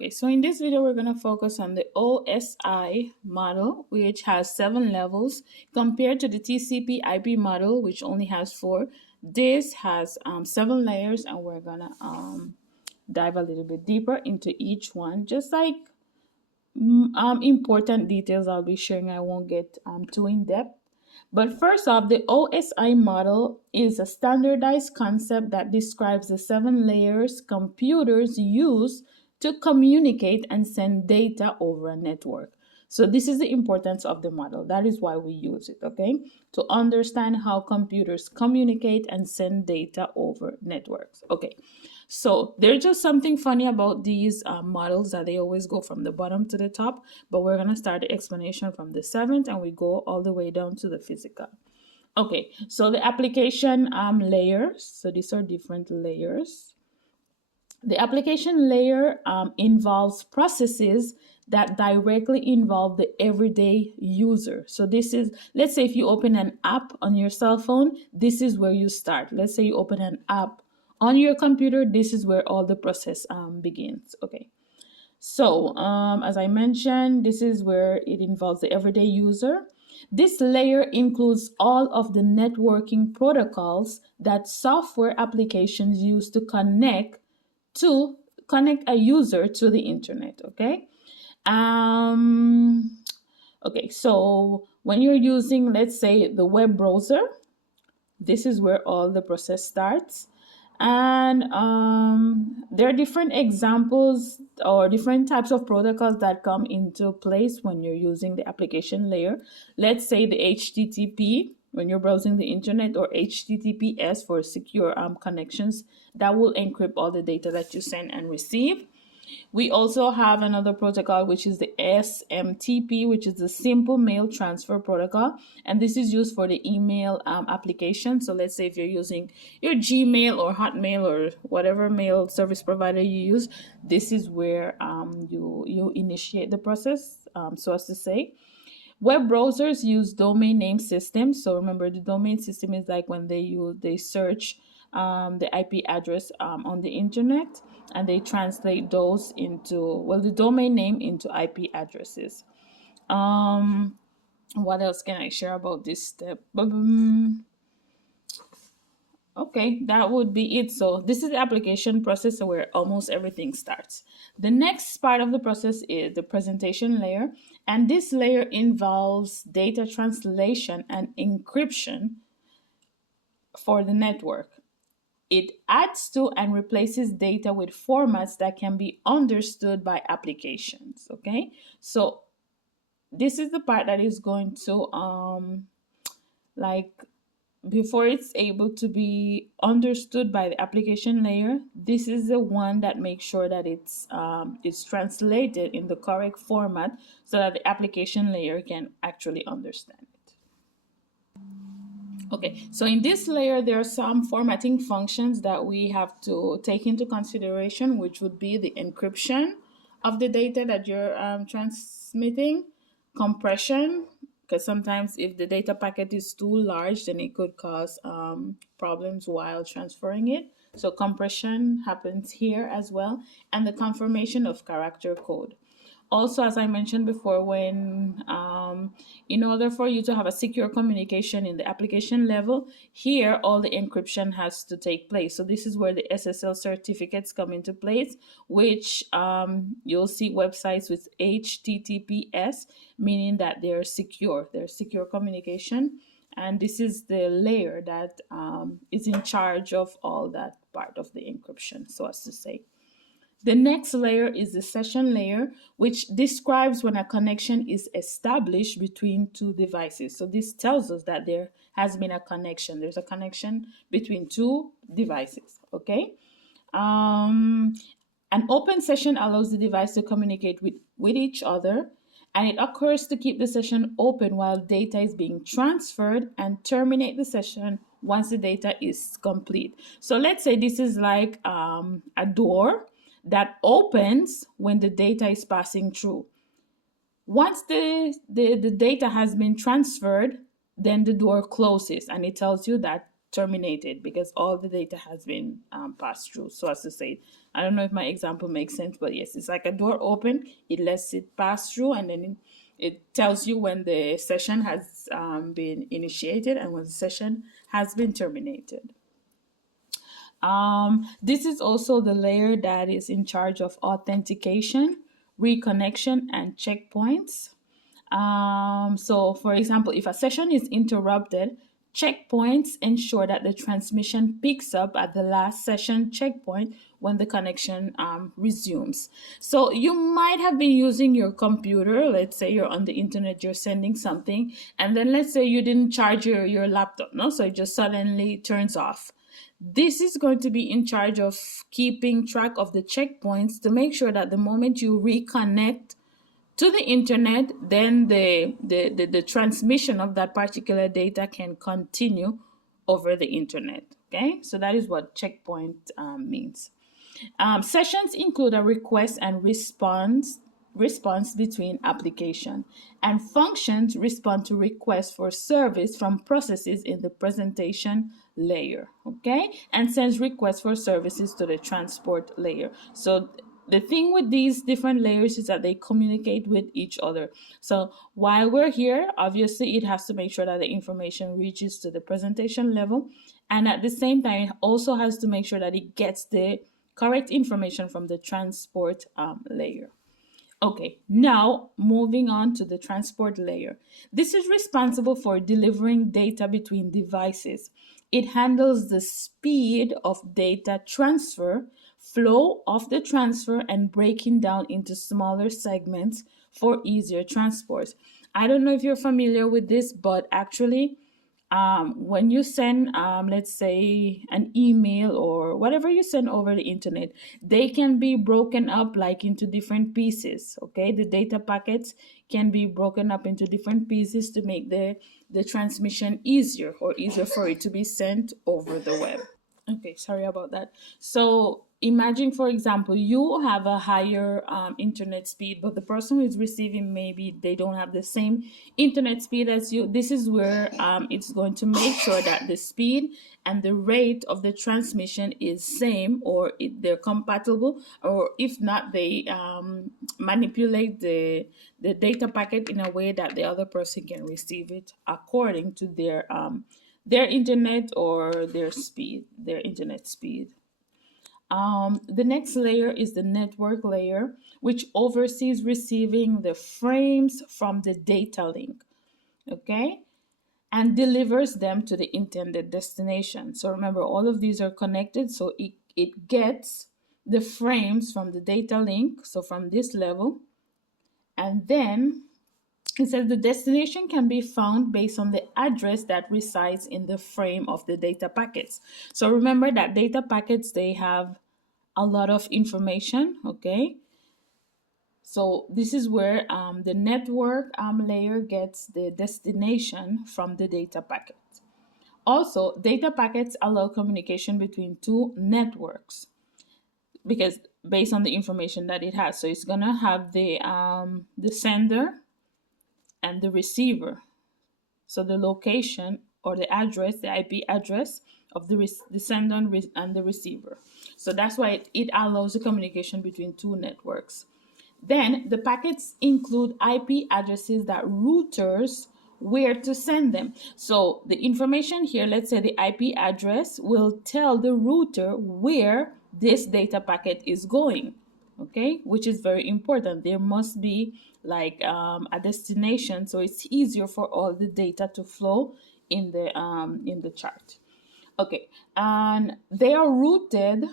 Okay, so in this video, we're going to focus on the OSI model, which has 7 levels, compared to the TCP IP model, which only has 4. This has 7 layers, and we're going to dive a little bit deeper into each one, just like important details I'll be sharing. I won't get too in depth. But first off, the OSI model is a standardized concept that describes the 7 layers computers use to communicate and send data over a network. So this is the importance of the model. That is why we use it, okay? To understand how computers communicate and send data over networks. Okay, so there's just something funny about these models that they always go from the bottom to the top, but we're gonna start the explanation from the 7th and we go all the way down to the physical. Okay, so the application layers, so these are different layers. The application layer involves processes that directly involve the everyday user. So this is, let's say if you open an app on your cell phone, this is where you start. Let's say you open an app on your computer, this is where all the process begins. Okay. So as I mentioned, this is where it involves the everyday user. This layer includes all of the networking protocols that software applications use to connect a user to the internet. Okay. Okay, so when you're using, let's say, the web browser, this is where all the process starts. And there are different examples or different types of protocols that come into place when you're using the application layer. Let's say the HTTP when you're browsing the internet, or HTTPS for secure connections that will encrypt all the data that you send and receive. We also have another protocol, which is the SMTP, which is the Simple Mail Transfer Protocol. And this is used for the email application. So let's say if you're using your Gmail or Hotmail or whatever mail service provider you use, this is where you initiate the process, so as to say. Web browsers use domain name systems. So remember, the domain system is like when they search the IP address on the internet, and they translate those into, well, the domain name into IP addresses. What else can I share about this step? Okay, that would be it. So this is the application process where almost everything starts. The next part of the process is the presentation layer, and this layer involves data translation and encryption for the network. It adds to and replaces data with formats that can be understood by applications. Okay, so this is the part that is going to like, before it's able to be understood by the application layer, this is the one that makes sure that it's translated in the correct format so that the application layer can actually understand it. Okay, so in this layer, there are some formatting functions that we have to take into consideration, which would be the encryption of the data that you're transmitting, compression, because sometimes if the data packet is too large, then it could cause problems while transferring it. So compression happens here as well, and the confirmation of character code. Also, as I mentioned before, when in order for you to have a secure communication in the application level, here all the encryption has to take place. So this is where the SSL certificates come into place, which you'll see websites with HTTPS, meaning that they're secure communication. And this is the layer that is in charge of all that part of the encryption, so as to say. The next layer is the session layer, which describes when a connection is established between two devices. So this tells us that there has been a connection. There's a connection between two devices, okay? An open session allows the device to communicate with each other, and it occurs to keep the session open while data is being transferred and terminate the session once the data is complete. So let's say this is like a door that opens when the data is passing through. Once the data has been transferred, then the door closes, and it tells you that terminated because all the data has been passed through. So as to say, I don't know if my example makes sense, but yes, it's like a door open, it lets it pass through, and then it tells you when the session has been initiated and when the session has been terminated. This is also the layer that is in charge of authentication, reconnection, and checkpoints. So, for example, if a session is interrupted, checkpoints ensure that the transmission picks up at the last session checkpoint when the connection resumes. So, you might have been using your computer. Let's say you're on the internet, you're sending something, and then let's say you didn't charge your laptop, no? So it just suddenly turns off. This is going to be in charge of keeping track of the checkpoints to make sure that the moment you reconnect to the internet, then the transmission of that particular data can continue over the internet. Okay, so that is what checkpoint means. Sessions include a request and response between application, and functions respond to requests for service from processes in the presentation layer, okay, and sends requests for services to the transport layer. So the thing with these different layers is that they communicate with each other. So while we're here, obviously it has to make sure that the information reaches to the presentation level, and at the same time it also has to make sure that it gets the correct information from the transport layer. Okay, now moving on to the transport layer. This is responsible for delivering data between devices. It handles the speed of data transfer, flow of the transfer, and breaking down into smaller segments for easier transport. I don't know if you're familiar with this, but actually, when you send, let's say, an email or whatever you send over the internet, they can be broken up like into different pieces. Okay, the data packets can be broken up into different pieces to make the transmission easier, or easier for it to be sent over the web. Okay, sorry about that. So imagine, for example, you have a higher internet speed, but the person who is receiving, maybe they don't have the same internet speed as you. This is where it's going to make sure that the speed and the rate of the transmission is same, or they're compatible, or if not, they manipulate the data packet in a way that the other person can receive it according to their internet or their internet speed. The next layer is the network layer, which oversees receiving the frames from the data link, okay, and delivers them to the intended destination. So remember, all of these are connected, so it gets the frames from the data link, so from this level, and then it says the destination can be found based on the address that resides in the frame of the data packets. So remember that data packets, they have a lot of information, okay? So this is where the network layer gets the destination from the data packet. Also, data packets allow communication between two networks because based on the information that it has. So it's gonna have the sender and the receiver. So the location or the address, the IP address of the sender and the receiver. So that's why it allows the communication between two networks. Then the packets include IP addresses that routers where to send them. So the information here, let's say the IP address will tell the router where this data packet is going, okay, which is very important. There must be like a destination, so it's easier for all the data to flow in the chart. Okay, and they are routed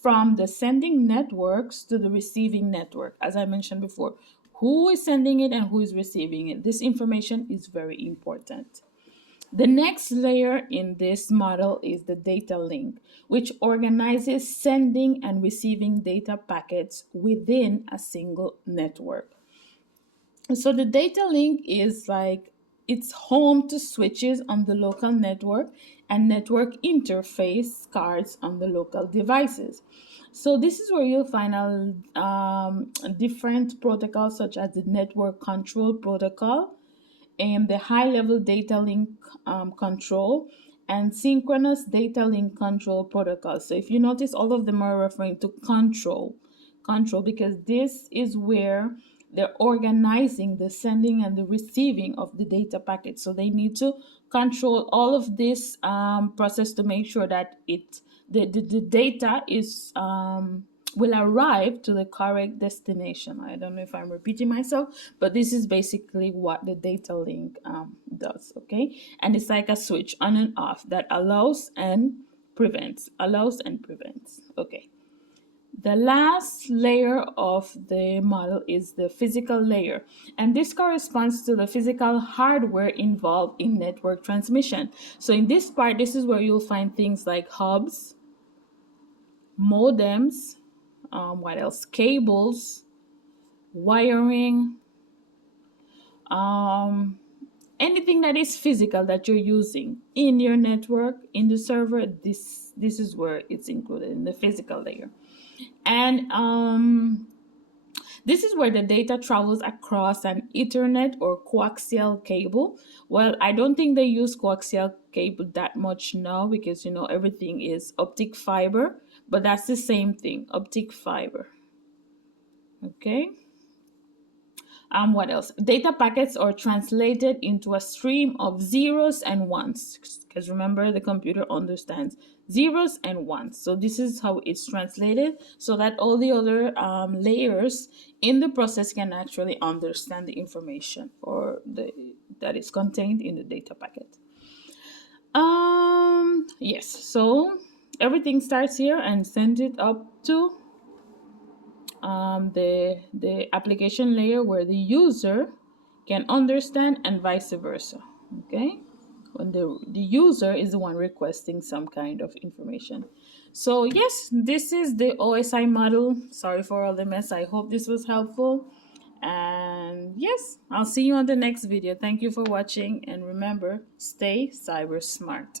from the sending networks to the receiving network, as I mentioned before. Who is sending it and who is receiving it? This information is very important. The next layer in this model is the data link, which organizes sending and receiving data packets within a single network. So the data link is like it's home to switches on the local network and network interface cards on the local devices. So this is where you'll find different protocols such as the network control protocol and the high level data link control and synchronous data link control protocols. So if you notice, all of them are referring to control, because this is where they're organizing the sending and the receiving of the data packet. So they need to control all of this process to make sure that the data is will arrive to the correct destination. I don't know if I'm repeating myself, but this is basically what the data link does, okay? And it's like a switch on and off that allows and prevents, okay? The last layer of the model is the physical layer, and this corresponds to the physical hardware involved in network transmission. So in this part, this is where you'll find things like hubs, modems, what else? Cables, wiring, anything that is physical that you're using in your network, in the server. This is where it's included, in the physical layer. And this is where the data travels across an Ethernet or coaxial cable. Well, I don't think they use coaxial cable that much now, because you know everything is optic fiber, but that's the same thing, optic fiber. Okay. What else? Data packets are translated into a stream of zeros and ones, because remember, the computer understands zeros and ones. So this is how it's translated, so that all the other layers in the process can actually understand the information that is contained in the data packet. Yes, so everything starts here and sends it up to the application layer, where the user can understand, and vice versa. Okay, when the user is the one requesting some kind of information. So yes, this is the OSI model. Sorry for all the mess. I hope this was helpful, and yes, I'll see you on the next video. Thank you for watching, and remember, stay cyber smart.